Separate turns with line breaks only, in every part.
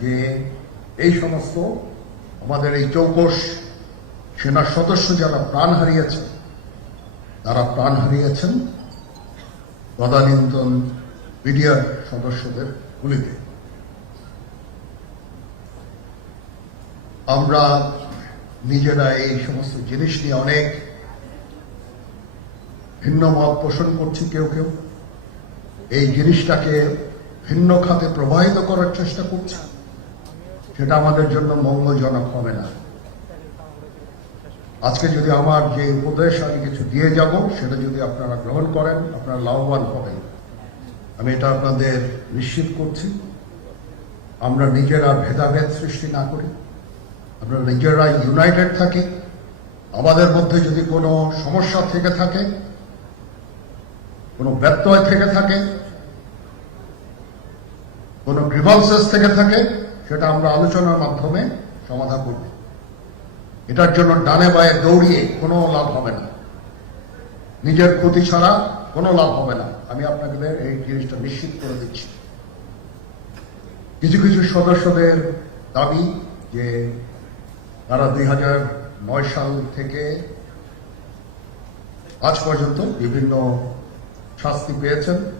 যে এই সমস্ত আমাদের এই চৌকস সেনার সদস্য যারা প্রাণ হারিয়েছে তারা প্রাণ হারিয়েছেন তদানীন্তন বিডিআর সদস্যদের গুলিতে। আমরা নিজেরা এই সমস্ত জিনিস নিয়ে অনেক ভিন্ন মত পোষণ করছি কেউ কেউ। এই জিনিসটাকে ভিন্ন খাতে প্রবাহিত করার চেষ্টা করছি। সেটা আমাদের জন্য মঙ্গলজনক হবে না। আজকে যদি আমার যে উপদেশ আমি কিছু দিয়ে যাব, সেটা যদি আপনারা গ্রহণ করেন, আপনারা লাভবান হবেন। আমি এটা আপনাদের নিশ্চিত করছি। আমরা নিজেরা ভেদাভেদ সৃষ্টি না করি। আমরা নিজেরা ইউনাইটেড থাকি। আমাদের মধ্যে যদি কোনো সমস্যা থেকে থাকে, কোনো ব্যত্যয় থেকে থাকে, কোনো গ্রিভান্সেস থেকে থাকে সেটা আমরা আলোচনার মাধ্যমে সমাধান করব। এটার জন্য ডানে বায়ে দৌড়িয়ে কোনো লাভ হবে না। নিজের ক্ষতি ছাড়া কোনো লাভ হবে না। আমি আপনাদের এই জিনিসটা নিশ্চিত করে দিচ্ছি। কিছু কিছু সদস্যদের দাবি যে তারা দুই হাজার নয় সাল থেকে আজ পর্যন্ত বিভিন্ন শাস্তি পেয়েছেন।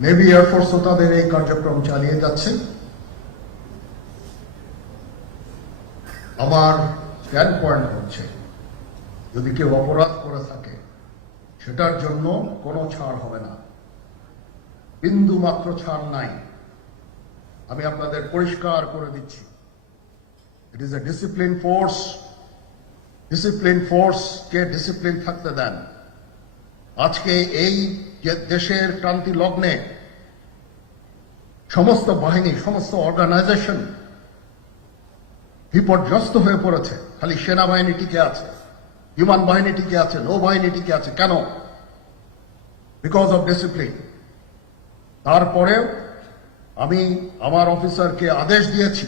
নেভি এয়ারফোর্সও তাদের এই কার্যক্রম চালিয়ে যাচ্ছে। আমার স্ট্যান্ড পয়েন্ট হচ্ছে। যদি কেউ অপরাধ করে থাকে, সেটার জন্য কোনো ছাড় হবে না। বিন্দু মাত্র ছাড় নাই। আমি আপনাদের পরিষ্কার করে দিচ্ছি। It is a discipline force discipline force K discipline থাকতে দেন। আজকে এই যে দেশের ক্রান্তি লগ্নে সমস্ত বাহিনী, সমস্ত অর্গানাইজেশন বিপর্যস্ত হয়ে পড়েছে। খালি সেনাবাহিনী টিকে আছে, বিমান বাহিনী টিকে আছে, নৌবাহিনী টিকে আছে। কেন? বিকজ অফ ডিসিপ্লিন তারপরেও আমি আমার অফিসারকে আদেশ দিয়েছি,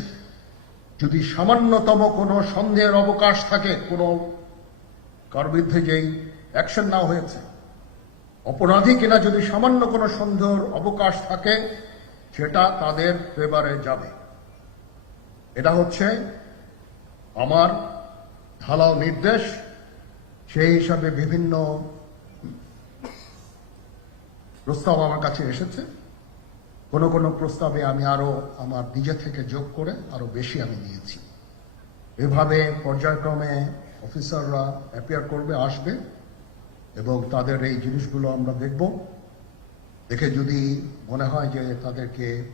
যদি সামান্যতম কোনো সন্দেহের অবকাশ থাকে, কোনো কার বিরুদ্ধে যেই অ্যাকশন নেওয়া হয়েছে অপরাধী কিনা যদি সামান্য কোনো সন্দেহের অবকাশ থাকে, সেটা তাদের ফেভারে যাবে। এটা হচ্ছে আমার ঢালাও নির্দেশ, সেই হিসাবে বিভিন্ন প্রস্তাব আমার কাছে এসেছে। কোনো কোনো প্রস্তাবে আমি আরও আমার নিজে থেকে যোগ করে আরও বেশি আমি দিয়েছি এভাবে পর্যায়ক্রমে অফিসাররা অ্যাপিয়ার করবে, আসবে। এবং তাদের এই জিনিসগুলো আমরা দেখব। দেখে যদি মনে হয় যে তাদেরকে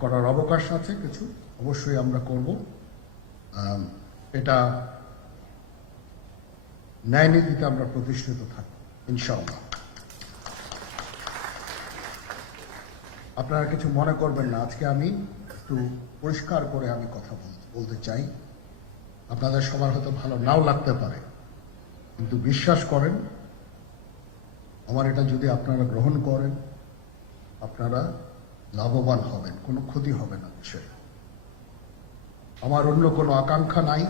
করার অবকাশ আছে কিছু, অবশ্যই আমরা করব। এটা ন্যায় নীতিতে আমরা প্রতিষ্ঠিত থাকব, ইনশাআল্লাহ। আপনারা কিছু মনে করবেন না, আজকে আমি একটু পরিষ্কার করে আমি কথা বল- বলতে চাই। আপনাদের সবার হয়তো ভালো নাও লাগতে পারে। কিন্তু বিশ্বাস করেন, আমার এটা যদি আপনারা গ্রহণ করেন, আপনারা লাভবান হবেন, কোনো ক্ষতি হবে না সে আমার অন্য কোনো আকাঙ্ক্ষা নাই।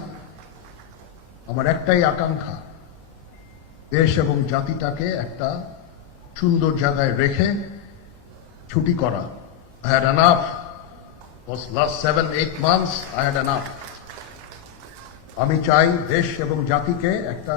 আমার একটাই আকাঙ্ক্ষা, দেশ এবং জাতিটাকে একটা সুন্দর জায়গায় রেখে ছুটি করা। I had enough was last আমি চাই দেশ এবং জাতিকে একটা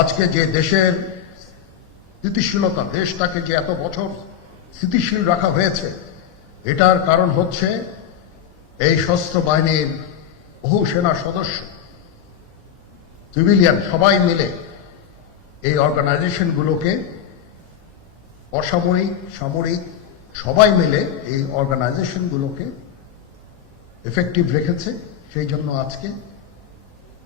আজকে যে দেশের স্থিতিশীলতা, দেশটাকে যে এত বছর স্থিতিশীল রাখা হয়েছে, এটার কারণ হচ্ছে এই সশস্ত্র বাহিনীর বহু সেনা সদস্য, সিভিলিয়ান সবাই মিলে এই অর্গানাইজেশনগুলোকে অসামরিক, সামরিক সবাই মিলে এই অর্গানাইজেশনগুলোকে এফেক্টিভ রেখেছে। সেই জন্য আজকে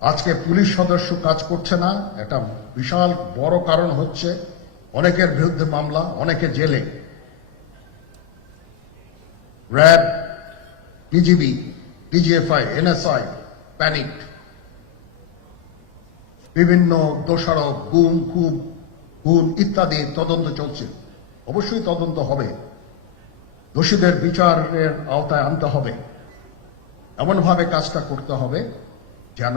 আজকে পুলিশ সদস্য কাজ করছে না। একটা বিশাল বড় কারণ হচ্ছে অনেকের বিরুদ্ধে মামলা, অনেকে জেলে। RAB, BGB, DGFI, NSI, panic. বিভিন্ন দোষারোপ, গুম, খুব, খুন ইত্যাদি তদন্ত চলছে। অবশ্যই তদন্ত হবে। দোষীদের বিচারের আওতায় আনতে হবে। এমনভাবে কাজটা করতে হবে যেন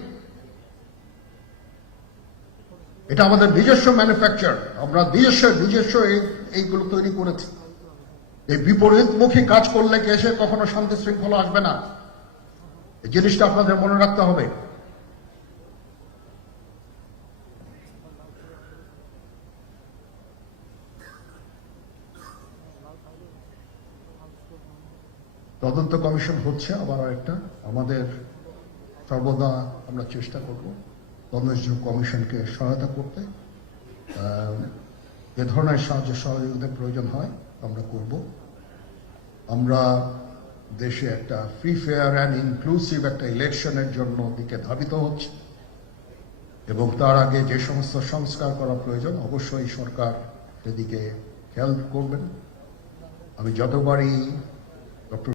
এটা আমাদের নিজস্ব ম্যানুফ্যাকচার আমরা নিজস্ব নিজস্ব এই- এইগুলো তৈরি করেছি। এই বিপরীতমুখী কাজ করলে এসে কখনো শান্তি শৃঙ্খলা আসবে না? এই জিনিসটা আপনাদের মনে রাখতে হবে। তদন্ত কমিশন হচ্ছে আবার একটা আমাদের সর্বদা আমরা চেষ্টা করব। তদন্ত কমিশনকে সহায়তা করতে এ ধরনের সাহায্য সহযোগিতার প্রয়োজন হয়, আমরা করব। আমরা দেশে একটা ফ্রি ফেয়ার অ্যান্ড ইনক্লুসিভ একটা ইলেকশনের জন্য দিকে ধাবিত হচ্ছে এবং তার আগে যে সমস্ত সংস্কার করা প্রয়োজন, অবশ্যই সরকার এদিকে খেয়াল করবেন। আমি যতবারই ডক্টর